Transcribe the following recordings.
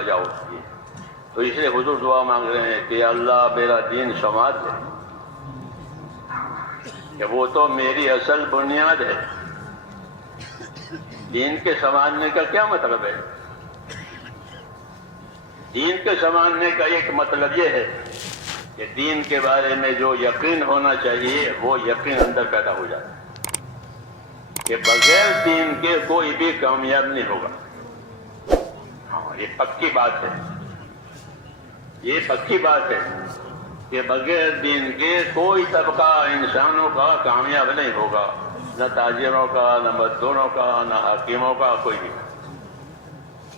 آ جاؤ. تو اس لیے حضور دعا مانگ رہے ہیں کہ اللہ میرا دین سنوار دے، کہ وہ تو میری اصل بنیاد ہے. دین کے سنوارنے کا کیا مطلب ہے؟ دین کے سنوارنے کا ایک مطلب یہ ہے کہ دین کے بارے میں جو یقین ہونا چاہیے وہ یقین اندر پیدا ہو جائے کہ بغیر دین کے کوئی بھی کامیاب نہیں ہوگا. ہاں، یہ پکی بات ہے، یہ پکی بات ہے کہ بغیر دین کے کوئی طبقہ انسانوں کا کامیاب نہیں ہوگا، نہ تاجروں کا، نہ مزدوروں کا، نہ حاکموں کا، کوئی بھی.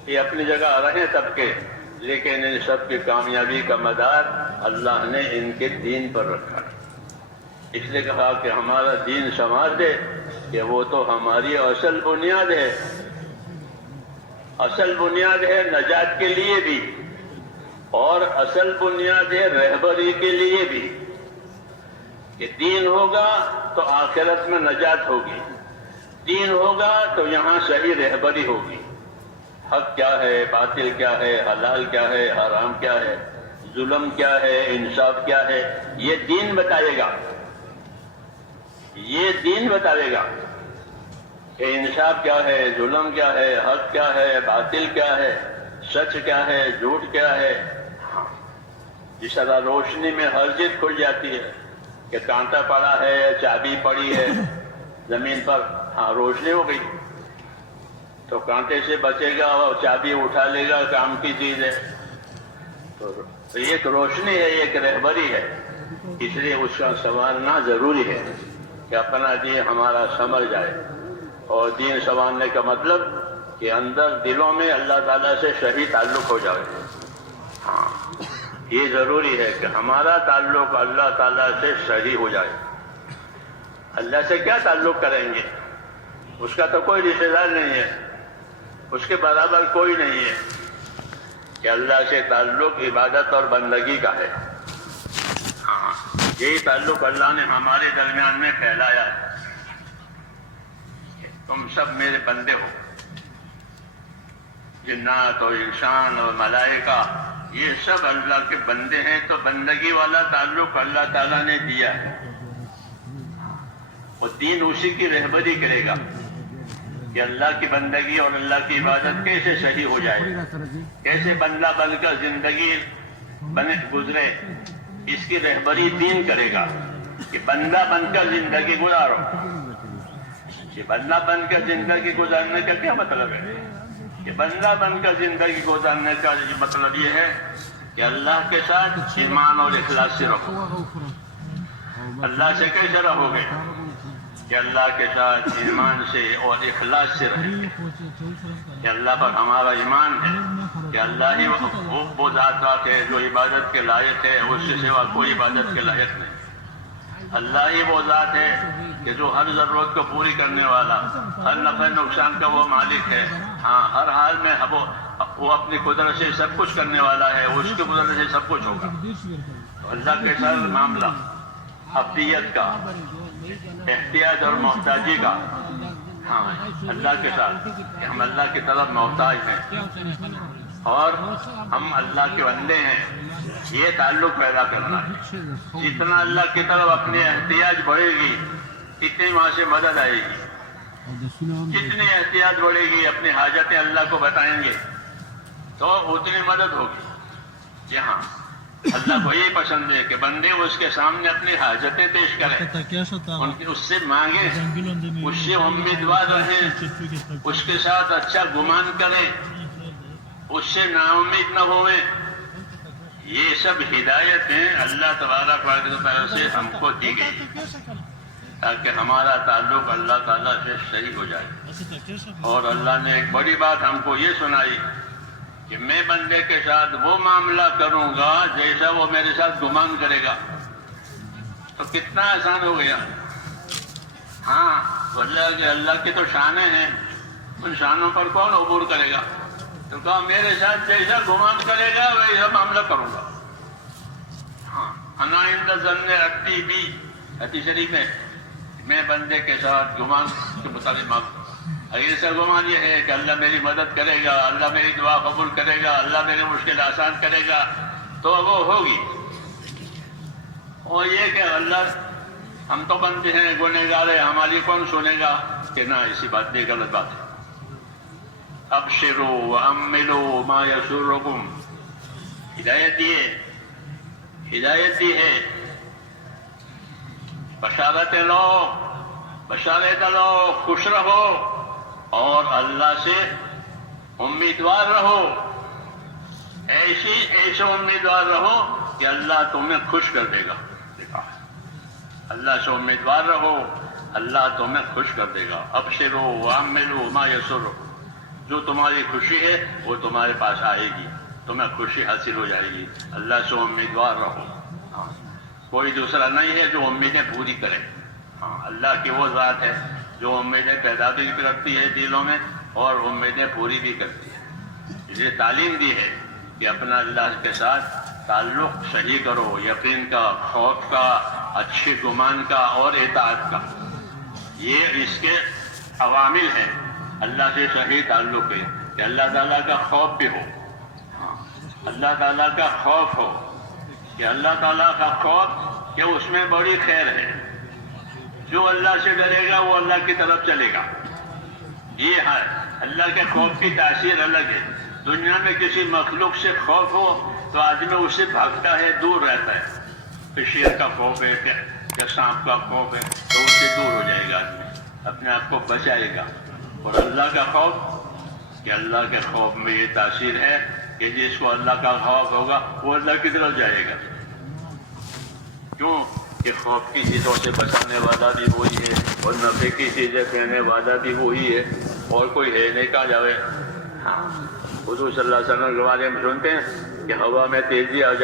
یہ اپنی جگہ رہے طبقے، لیکن ان سب کی کامیابی کا مدار اللہ نے ان کے دین پر رکھا. اس لیے کہا کہ ہمارا دین سنوار دے، کہ وہ تو ہماری اصل بنیاد ہے. اصل بنیاد ہے نجات کے لیے بھی، اور اصل بنیاد ہے رہبری کے لیے بھی. کہ دین ہوگا تو آخرت میں نجات ہوگی، دین ہوگا تو یہاں صحیح رہبری ہوگی. حق کیا ہے، باطل کیا ہے، حلال کیا ہے، حرام کیا ہے، ظلم کیا ہے، انصاف کیا ہے، یہ دین بتائے گا. یہ دین بتائے گا کہ انصاف کیا ہے، ظلم کیا ہے، حق کیا ہے، باطل کیا ہے، سچ کیا ہے، جھوٹ کیا ہے. جس طرح روشنی میں ہر چیز کھل جاتی ہے کہ کانٹا پڑا ہے، چابی پڑی ہے زمین پر، ہاں روشنی ہو گئی، تو کانٹے سے بچے گا اور چابی اٹھا لے گا، کام کی چیز ہے. تو ایک روشنی ہے، ایک رہبری ہے. اس لیے اس کا سنوارنا ضروری ہے کہ اپنا دین ہمارا سنبھل جائے. اور دین سنوارنے کا مطلب کہ اندر دلوں میں اللہ تعالیٰ سے صحیح تعلق ہو جائے. ہاں، یہ ضروری ہے کہ ہمارا تعلق اللہ تعالیٰ سے صحیح ہو جائے. اللہ سے کیا تعلق کریں گے؟ اس کا تو کوئی رشتہ دار نہیں ہے، اس کے برابر کوئی نہیں ہے. کہ اللہ سے تعلق عبادت اور بندگی کا ہے. ہاں، یہی تعلق اللہ نے ہمارے درمیان میں پھیلایا ہے. تم سب میرے بندے ہو، جنات اور انسان اور ملائکہ یہ سب اللہ کے بندے ہیں. تو بندگی والا تعلق اللہ تعالیٰ نے دیا ہے، اور دین اسی کی رہبری کرے گا کہ اللہ کی بندگی اور اللہ کی عبادت کیسے صحیح ہو جائے، کیسے بندہ بن کر زندگی گزرے. اس کی رہبری دین کرے گا کہ بندہ بن کر زندگی گزارو. کہ بندہ بن کر زندگی گزارنے کا کیا مطلب ہے؟ کہ بندہ بن کر زندگی گزارنے کا مطلب یہ ہے کہ اللہ کے ساتھ ایمان اور اخلاص سے رہو. اللہ سے کیسے رہو گے؟ کہ اللہ کے ساتھ ایمان سے اور اخلاص سے رہیں گے. کہ اللہ پر ہمارا ایمان ہے کہ اللہ ہی وہ ذات ہے جو عبادت کے لائق ہے، اس سے سوا کوئی عبادت کے لائق نہیں. اللہ ہی وہ ذات ہے کہ جو ہر ضرورت کو پوری کرنے والا، ہر نفع نقصان کا وہ مالک ہے. ہاں، ہر حال میں وہ اپنی قدرت سے سب کچھ کرنے والا ہے، اس کی قدرت سے سب کچھ ہوگا. اللہ کے ساتھ معاملہ عبدیت کا، احتیاج اور محتاجی کا. ہاں، اللہ کے ساتھ کہ ہم اللہ کی طرف محتاج ہیں اور ہم اللہ کے بندے ہیں. یہ تعلق پیدا کرنا ہے. جتنا اللہ کی طرف اپنی احتیاج بڑھے گی اتنی وہاں سے مدد آئے گی. جتنی احتیاط بڑھے گی، اپنی حاجتیں اللہ کو بتائیں گے تو اتنی مدد ہوگی. جی ہاں، اللہ کو یہ پسند ہے کہ بندے اس کے سامنے اپنی حاجتیں پیش کریں، اس سے مانگیں، اس سے امیدوار رہیں، اس کے ساتھ اچھا گمان کریں، اس سے نا امید نہ ہوئیں. یہ سب ہدایتیں اللہ تبارک و تعالیٰ سے ہم کو دی گئی تاکہ ہمارا تعلق اللہ تعالیٰ سے صحیح ہو جائے. اور اللہ نے ایک بڑی بات ہم کو یہ سنائی کہ میں بندے کے ساتھ وہ معاملہ کروں گا جیسا وہ میرے ساتھ گمان کرے گا. تو کتنا آسان ہو گیا. ہاں، اللہ کی تو شانیں ہیں، ان شانوں پر کون عبور کرے گا؟ تو کہا میرے ساتھ جیسا گمان کرے گا ویسا معاملہ کروں گا. ہاں، انا عند ظن عبدی بی، حدیث شریف ہے، میں بندے کے ساتھ گمان کے مطابق اگر سے گمان یہ ہے کہ اللہ میری مدد کرے گا، اللہ میری دعا قبول کرے گا، اللہ میری مشکل آسان کرے گا، تو وہ ہوگی. اور یہ کہ اللہ ہم تو بندے ہیں، گنہگار ہیں، ہماری کون سنے گا، کہ نہ، اسی بات بھی غلط بات ہے. ابشروا واملوا ما یسرکم، ہدایت دی ہے، بشارت لو، خوش رہو اور اللہ سے امیدوار رہو. ایسے امیدوار رہو کہ اللہ تمہیں خوش کر دے گا. اللہ سے امیدوار رہو، اللہ تمہیں خوش کر دے گا. ابشروا واملوا ما یسرکم، جو تمہاری خوشی ہے وہ تمہارے پاس آئے گی، تمہیں خوشی حاصل ہو جائے گی. اللہ سے امیدوار رہو. کوئی دوسرا نہیں ہے جو امیدیں پوری کرے. اللہ کی وہ ذات ہے جو امیدیں پیدا بھی کرتی ہے دلوں میں اور امیدیں پوری بھی کرتی ہے. اس لیے تعلیم دی ہے کہ اپنا اللہ کے ساتھ تعلق صحیح کرو، یقین کا، خوف کا، اچھے گمان کا اور اطاعت کا. یہ اس کے عوامل ہیں. اللہ سے صحیح تعلق ہے کہ اللہ تعالیٰ کا خوف بھی ہو، اللہ تعالیٰ کا خوف ہو، کہ اللہ تعالیٰ کا خوف کہ اس میں بڑی خیر ہے. جو اللہ سے ڈرے گا وہ اللہ کی طرف چلے گا. یہ ہے اللہ کے خوف کی تاثیر الگ ہے. دنیا میں کسی مخلوق سے خوف ہو تو آدمی اس سے بھاگتا ہے، دور رہتا ہے. کہ شیر کا خوف ہے، کہ سانپ کا خوف ہے، تو اس سے دور ہو جائے گا آدمی، اپنے آپ کو بچائے گا. اور اللہ کا خوف، کہ اللہ کے خوف میں یہ تاثیر ہے کہ جس کو اللہ کا خوف ہوگا وہ اللہ کی طرف جائے گا. کیوں کہ خوف کی چیزوں سے بچانے والا بھی وہی ہے اور نفع کی چیزیں دینے والا بھی وہی ہے، اور کوئی ہے نہیں. کہا جاوے حضور صلی اللہ علیہ وسلم کے بارے میں سنتے ہیں کہ ہوا میں تیزی آ جائے